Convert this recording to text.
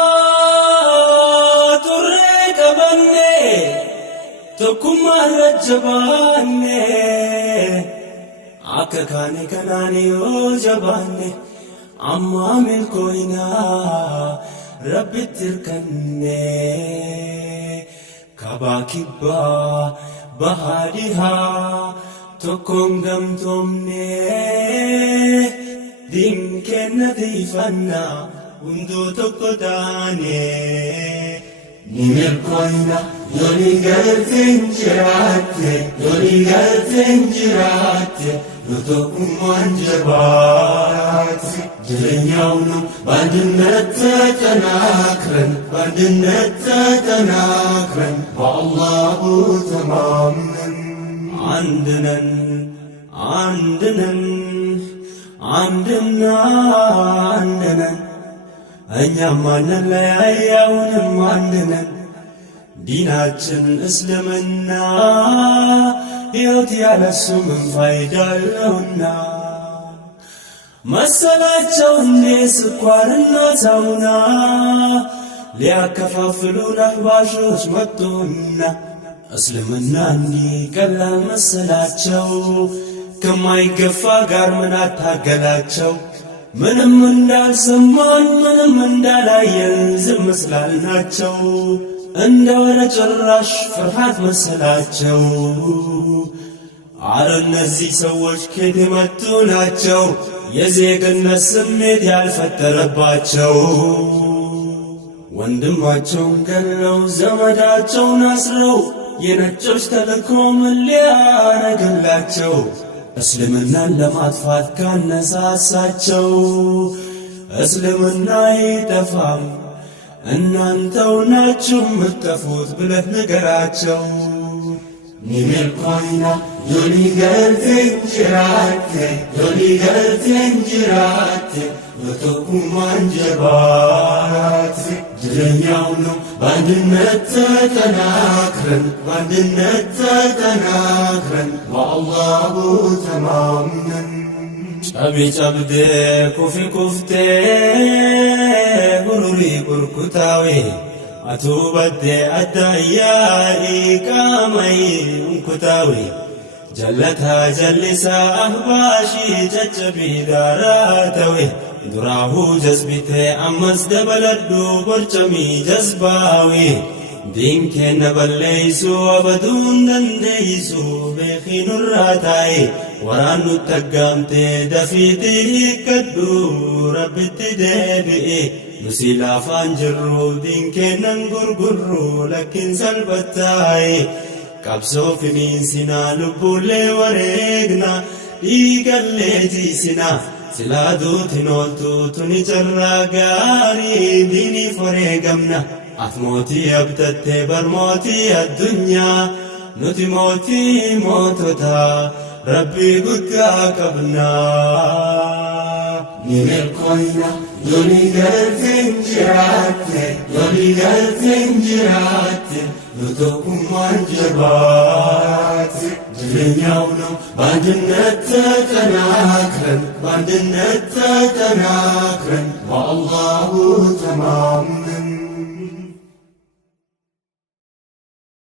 Tokkummaa turree qabannee tokkummaa irra jabaannee akka kaane kanaan yoo jabaanne amma milkoo'inaa rabbitti hirkannee kabaa kibbaa bahaa dhihaa tokkoon gamtoomnee diinkenna tiifannaa hunduu tokko taanee ni milkoo'ina yoonii galteen jiraatte yoo tokkummaan jabaatte jireenyaawnu በአንድነት ተጠናክረን በአላሁ ተማምነን አንድነን እኛም አንለያየውንም አንድነን ዲናችን እስልምና ሕይወት ያለሱ ምን ፋይዳ አለውና መሰላቸው እንዴ ስኳርና ሳሙና ሊያከፋፍሉን አህባሾች መጡና እስልምና እንዲህ ቀላል መሰላቸው ከማይገፋ ጋር ምን አታገላቸው ምንም እንዳልሰማን ምንም እንዳላየን ዝም ስላልናቸው እንደ ወረ ጭራሽ ፍርሃት መሰላቸው አረ እነዚህ ሰዎች ከየት የመጡ ናቸው የዜግነት ስሜት ያልፈጠረባቸው ወንድማቸውን ገለው ዘመዳቸውን አስረው የነጮች ተልእኮ ምን ሊያረግላቸው እስልምናን ለማጥፋት ካነሳሳቸው እስልምና አይጠፋም እናንተው ናችሁ ምትጠፉት ብለህ ንገራቸው ni milkoo'ina yoonii galteen jiraatte yoo tokkummaan jabaatte jireenyaawnu በአንድነት ተጠናክረን በአላሁ ተማምነን ጨቢ ጨብዴ ኩፊ ኩፍቴ ጉሩሪ ቁርኩታዌ አቱበዴ አዳያሪ ቃመይ እንኩታዌ ጀለታ ጀሊሳ አህባሺ ጨጨቢ ዳራተዌ ዱራሁ ጀዝቢቴ አመስ ደበለዱ ቦርጨሚ ጀዝባዌ ዲንኬነ በለይሱ አበዱን ደንደይሱ ቤኺኑራታዬ ወራኑ ተጋምቴ ደፊቲ ሂከዱ ረቢቲ ደቢኤ nusilaafaan jirru diinkeennan gurgurru lakkin salphattaa'e qabsoo finiinsinaa lubbuullee wareegna dhiigallee jiisinaa silaa duutin ooltu tuni carraa gaarii diiniif wareegamna ati mootii abdattee bar mootii addunyaa nuti mootii moototaa rabbii guddaa qabnaa ni milkoo'ina yoonii galteen jiraatte yoo tokkummaan jabaatte jireenyaawnu በአንድነት ተጠናክረን በአላሁ ተማምነን